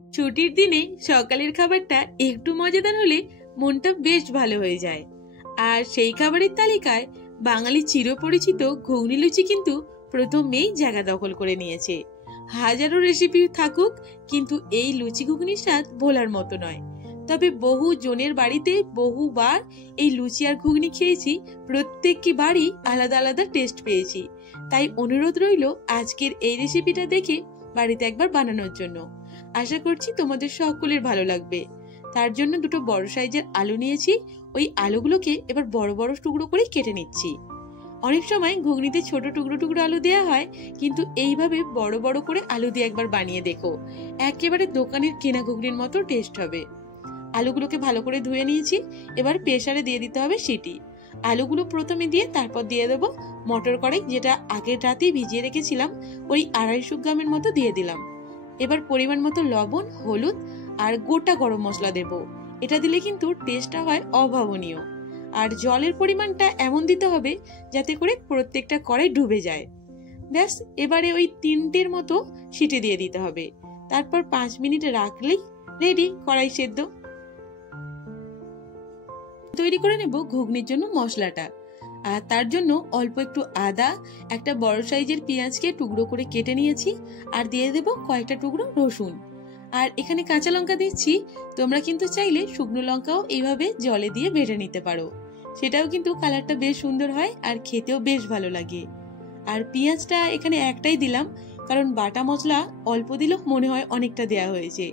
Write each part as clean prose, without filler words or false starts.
ছুটির দিনে সকালের খাবারটা একটু মজাদার হলে মনটা বেশ ভালো হয়ে যায়। আর সেই খাবারের তালিকায় বাঙালি চিরপরিচিত ঘুগনি লুচি কিন্তু প্রথমেই জায়গা দখল করে নিয়েছে। হাজারো রেসিপি থাকুক, কিন্তু এই লুচি ঘুগনির স্বাদ ভোলার মতো নয়। তবে বহু জনের বাড়িতে বহুবার এই লুচি আর ঘুগনি খেয়েছি, প্রত্যেকটি বাড়ি আলাদা আলাদা টেস্ট পেয়েছি। তাই অনুরোধ রইল আজকের এই রেসিপিটা দেখে বাড়িতে একবার বানানোর জন্য। আশা করছি তোমাদের সকলের ভালো লাগবে। তার জন্য দুটো বড় সাইজের আলু নিয়েছি। ওই আলুগুলোকে এবার বড় বড় টুকরো করে কেটে নিচ্ছি। অনেক সময় ঘুগনিতে ছোট টুকরো টুকরো আলু দেওয়া হয়, কিন্তু এইভাবে বড় বড় করে আলু দিয়ে একবার বানিয়ে দেখো, একেবারে দোকানের কেনা ঘুগনির মতো টেস্ট হবে। আলুগুলোকে ভালো করে ধুয়ে নিয়েছি। এবার প্রেসারে দিয়ে দিতে হবে সিটি। আলুগুলো প্রথমে দিয়ে তারপর দিয়ে দেবো মটর কড়াই, যেটা আগের রাতেই ভিজিয়ে রেখেছিলাম, ওই 250 গ্রামের মতো দিয়ে দিলাম। এবার পরিমাণ মতো লবণ, হলুদ আর গোটা গরম মশলা দেব। এটা দিলে কিন্তু টেস্টটা হয় অভাবনীয়। আর জলের পরিমাণটা এমন দিতে হবে যাতে করে প্রত্যেকটা কড়াই ডুবে যায়। ব্যাস, এবারে ওই 3টের মতো সিটি দিয়ে দিতে হবে। তারপর 5 মিনিট রাখলেই রেডি কড়াই সেদ্ধ। তৈরি করে নেব ঘুগনির জন্য মশলাটা। আর তার জন্য অল্প একটু আদা, একটা বড় সাইজের পেঁয়াজকে টুকরো করে কেটে নিয়েছি, আর দিয়ে দেব কয়েকটা টুকরো রসুন। আর এখানে কাঁচা লঙ্কা দিচ্ছি। তোমরা কিন্তু চাইলে শুকনো লঙ্কাও এইভাবে জলে দিয়ে বেটে নিতে পারো, সেটাও কিন্তু কালারটা বেশ সুন্দর হয় আর খেতেও বেশ ভালো লাগে। আর পেঁয়াজটা এখানে একটাই দিলাম, কারণ বাটা মশলা অল্প দিলেও মনে হয় অনেকটা দেয়া হয়েছে।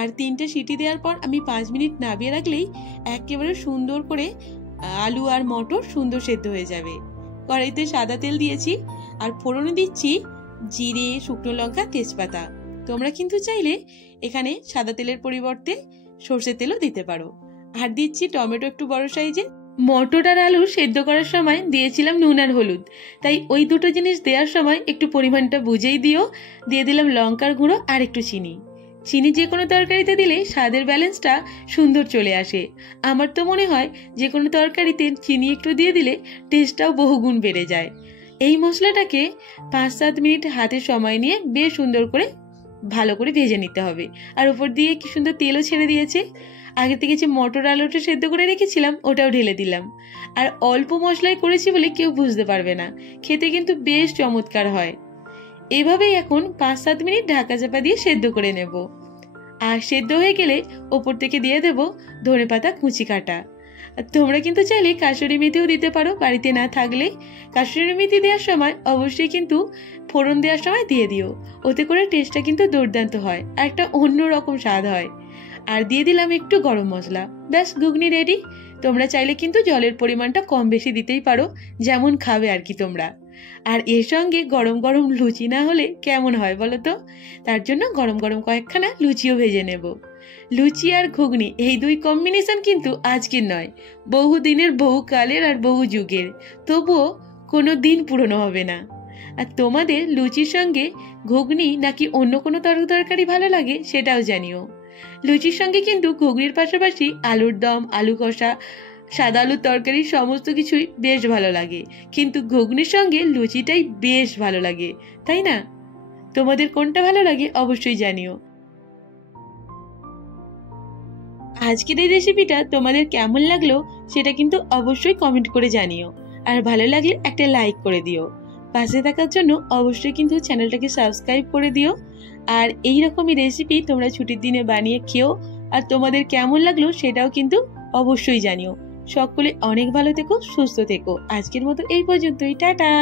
আর 3টে সিটি দেওয়ার পর আমি 5 মিনিট নামিয়ে রাখলেই একেবারে সুন্দর করে আলু আর মটর সুন্দর সেদ্ধ হয়ে যাবে। কড়াইতে সাদা তেল দিয়েছি, আর ফোড়নে দিচ্ছি জিরে, শুকনো লঙ্কা, তেজপাতা। তোমরা কিন্তু চাইলে এখানে সাদা তেলের পরিবর্তে সর্ষের তেলও দিতে পারো। আর দিচ্ছি টমেটো একটু বড় সাইজে। মটর আর আলু সেদ্ধ করার সময় দিয়েছিলাম নুন আর হলুদ, তাই ওই দুটো জিনিস দেওয়ার সময় একটু পরিমাণটা বুঝেই দিও। দিয়ে দিলাম লঙ্কার গুঁড়ো আর একটু চিনি। চিনি যে কোনো তরকারিতে দিলে স্বাদের ব্যালেন্সটা সুন্দর চলে আসে। আমার তো মনে হয় যে কোনো তরকারিতে চিনি একটু দিয়ে দিলে টেস্টটাও বহুগুণ বেড়ে যায়। এই মশলাটাকে 5-7 মিনিট হাতে সময় নিয়ে বেশ সুন্দর করে ভালো করে ভেজে নিতে হবে। আর উপর দিয়ে কি সুন্দর তেলও ছেড়ে দিয়েছে। আগে থেকে যে মটর আলুটা সেদ্ধ করে রেখেছিলাম ওটাও ঢেলে দিলাম। আর অল্প মশলায় করেছি বলে কেউ বুঝতে পারবে না, খেতে কিন্তু বেশ চমৎকার হয়। এভাবেই এখন 5-7 মিনিট ঢাকা চাপা দিয়ে সেদ্ধ করে নেব। আর সেদ্ধ হয়ে গেলে ওপর থেকে দিয়ে দেব ধনেপাতা কুচি কাটা। তোমরা কিন্তু চাইলে কাসুরি মেথিও দিতে পারো বাড়িতে না থাকলে। কাসুরি মেথি দেওয়ার সময় অবশ্যই কিন্তু ফোড়ন দেওয়ার সময় দিয়ে দিও, ওতে করে টেস্টটা কিন্তু দুর্দান্ত হয় আর একটা অন্যরকম স্বাদ হয়। আর দিয়ে দিলাম একটু গরম মশলা। ব্যাস, ঘুগনি রেডি। তোমরা চাইলে কিন্তু জলের পরিমাণটা কম বেশি দিতেই পারো, যেমন খাবে আর কি তোমরা। আর এর সঙ্গে গরম গরম লুচি না হলে কেমন হয় বলো তো? তার জন্য গরম গরম কয়েকখানা লুচিও ভেজে নেব। লুচি আর ঘুগনি এই দুই কম্বিনেশন কিন্তু আজকের নয়, বহু দিনের, বহু কালের আর বহু যুগের। তবুও কোনো দিন পুরনো হবে না। আর তোমাদের লুচির সঙ্গে ঘুগনি নাকি অন্য কোনো তরকারি ভালো লাগে সেটাও জানিও। লুচির সঙ্গে কিন্তু ঘুগনির পাশাপাশি আলুর দম, আলু কষা, সাদা আলুর তরকারি সমস্ত কিছুই বেশ ভালো লাগে, কিন্তু ঘুগনির সঙ্গে লুচিটাই বেশ ভালো লাগে, তাই না? তোমাদের কোনটা ভালো লাগে অবশ্যই জানিও। আজকের এই রেসিপিটা তোমাদের কেমন লাগলো সেটা কিন্তু অবশ্যই কমেন্ট করে জানিও। আর ভালো লাগলে একটা লাইক করে দিও। পাশে থাকার জন্য অবশ্যই কিন্তু চ্যানেলটাকে সাবস্ক্রাইব করে দিও। আর এই রকমই রেসিপি তোমরা ছুটির দিনে বানিয়ে খেও, আর তোমাদের কেমন লাগলো সেটাও কিন্তু অবশ্যই জানিও। সকলে অনেক ভালো থেকো, সুস্থ থেকো। আজকের মতো এই পর্যন্তই, টাটা।